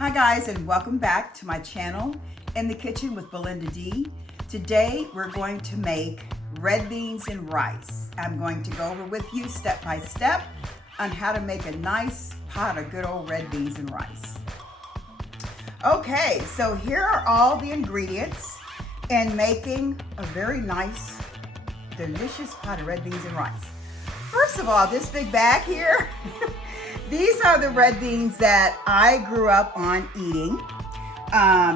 Hi guys, and welcome back to my channel, In the Kitchen with BelindaD. Today we're going to make red beans and rice. I'm going to go over with you step by step on how to make a nice pot of good old red beans and rice. Okay, so here are all the ingredients in making a very nice, delicious pot of red beans and rice. First of all, this big bag here, these are the red beans that I grew up on eating.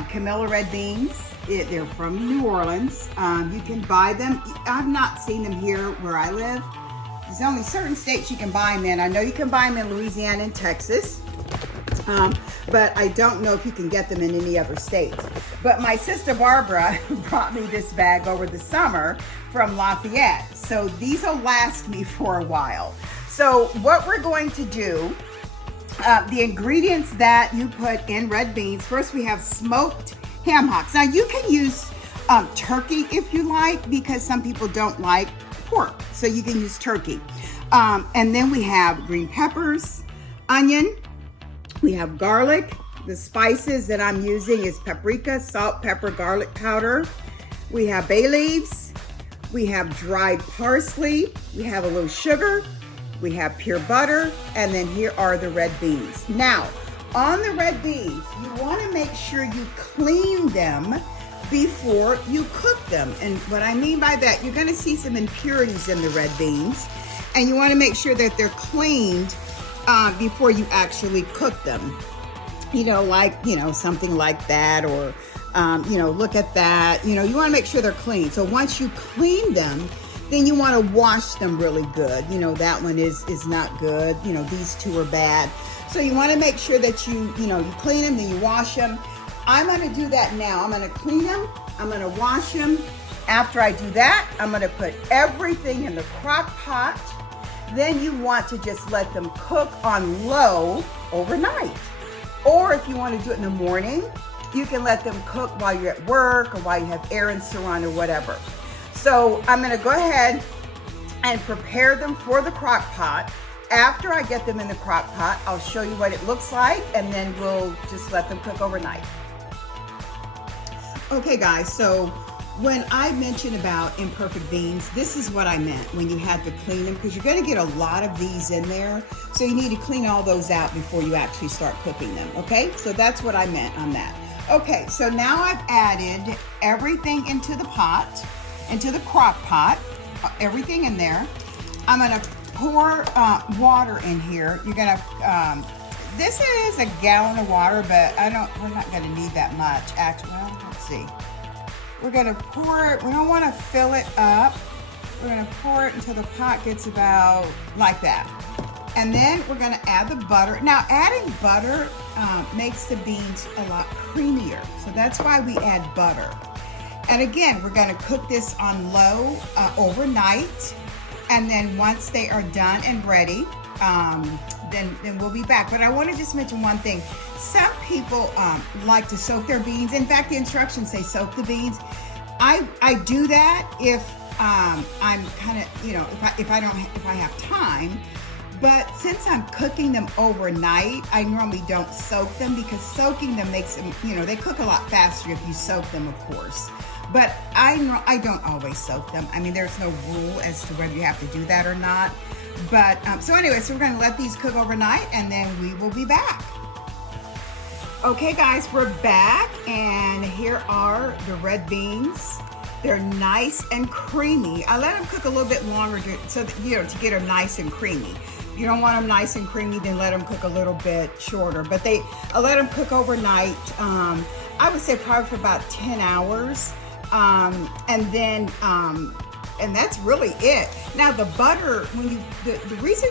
Camellia Red Beans, they're from New Orleans. You can buy them. I've not seen them here where I live. There's only certain states you can buy them in. I know you can buy them in Louisiana and Texas, but I don't know if you can get them in any other states. But my sister Barbara brought me this bag over the summer from Lafayette. So these will last me for a while. So what we're going to do, the ingredients that you put in red beans, first we have smoked ham hocks. Now you can use turkey if you like, because some people don't like pork, so you can use turkey. And then we have green peppers, onion, we have garlic. The spices that I'm using is paprika, salt, pepper, garlic powder. We have bay leaves, we have dried parsley, we have a little sugar, we have pure butter, and then here are the red beans. Now, on the red beans, you want to make sure you clean them before you cook them. And what I mean by that, you're going to see some impurities in the red beans, and you want to make sure that they're cleaned before you actually cook them. Something like that, or look at that. You want to make sure they're clean. So once you clean them, then you want to wash them really good. That one is not good. These two are bad. So you want to make sure that you clean them, then you wash them. I'm going to do that now. I'm going to clean them. I'm going to wash them. After I do that, I'm going to put everything in the crock pot. Then you want to just let them cook on low overnight. Or if you want to do it in the morning, you can let them cook while you're at work or while you have errands to run or whatever. So I'm going to go ahead and prepare them for the crock pot. After I get them in the crock pot, I'll show you what it looks like, and then we'll just let them cook overnight. Okay guys, so when I mentioned about imperfect beans, this is what I meant when you had to clean them, because you're going to get a lot of these in there. So you need to clean all those out before you actually start cooking them. Okay, so that's what I meant on that. Okay, so now I've added everything into the pot, into the crock pot, everything in there. I'm going to pour water in here. You're going to, this is a gallon of water, but we're not going to need that much. Actually, well, let's see. We're going to pour it, we don't want to fill it up. We're going to pour it until the pot gets about like that. And then we're going to add the butter. Now, adding butter makes the beans a lot creamier. So that's why we add butter. And again, we're going to cook this on low overnight. And then once they are done and ready, then we'll be back. But I want to just mention one thing. Some people like to soak their beans. In fact, the instructions say soak the beans. I do that if I'm kind of, if I have time. But since I'm cooking them overnight, I normally don't soak them, because soaking them makes them, they cook a lot faster if you soak them, of course. But I don't always soak them. I mean, there's no rule as to whether you have to do that or not. But so anyway, so we're going to let these cook overnight, and then we will be back. Okay guys, we're back, and here are the red beans. They're nice and creamy. I let them cook a little bit longer to get them nice and creamy. If you don't want them nice and creamy, then let them cook a little bit shorter. But I let them cook overnight. I would say probably for about 10 hours. And then, and that's really it. Now the butter, the reason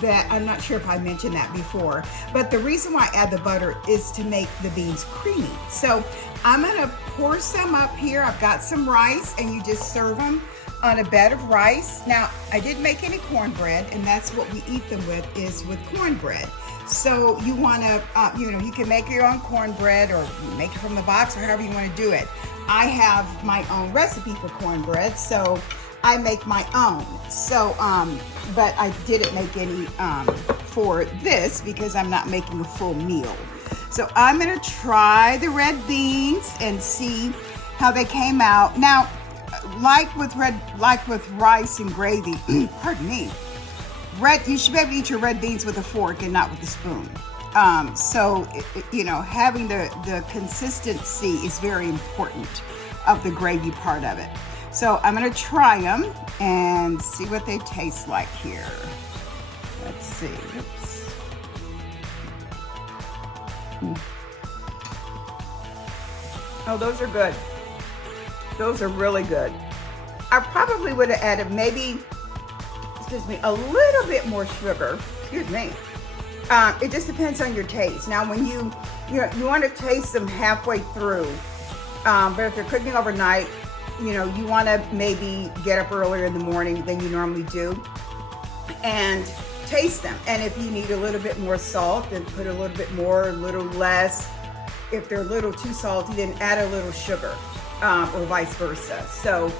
that, I'm not sure if I mentioned that before, but the reason why I add the butter is to make the beans creamy. So I'm going to pour some up here. I've got some rice, and you just serve them on a bed of rice. Now, I didn't make any cornbread, and that's what we eat them with, is with cornbread. So you want to, you can make your own cornbread, or make it from the box, or however you want to do it. I have my own recipe for cornbread, so I make my own. So, but I didn't make any for this because I'm not making a full meal. So I'm gonna try the red beans and see how they came out. Now, like with rice and gravy, pardon me, you should be able to eat your red beans with a fork and not with a spoon. So, you know, having the consistency is very important of the gravy part of it. So I'm gonna try them and see what they taste like here. Let's see. Oops. Oh, those are good. Those are really good. I probably would have added maybe, excuse me, a little bit more sugar. Excuse me. It just depends on your taste. Now, when you want to taste them halfway through, but if they're cooking overnight, you know, you want to maybe get up earlier in the morning than you normally do and taste them. And if you need a little bit more salt, then put a little bit more, a little less. If they're a little too salty, then add a little sugar, or vice versa. So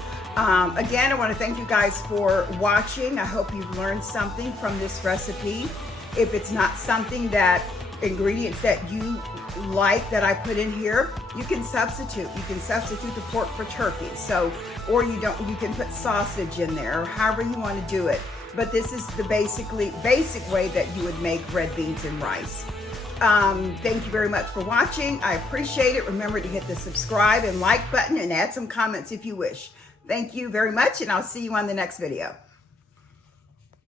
again, I want to thank you guys for watching. I hope you've learned something from this recipe. If it's not something that ingredients that you like that I put in here, you can substitute. You can substitute the pork for turkey. So, or you can put sausage in there, or however you want to do it. But this is the basic way that you would make red beans and rice. Thank you very much for watching. I appreciate it. Remember to hit the subscribe and like button and add some comments if you wish. Thank you very much, and I'll see you on the next video.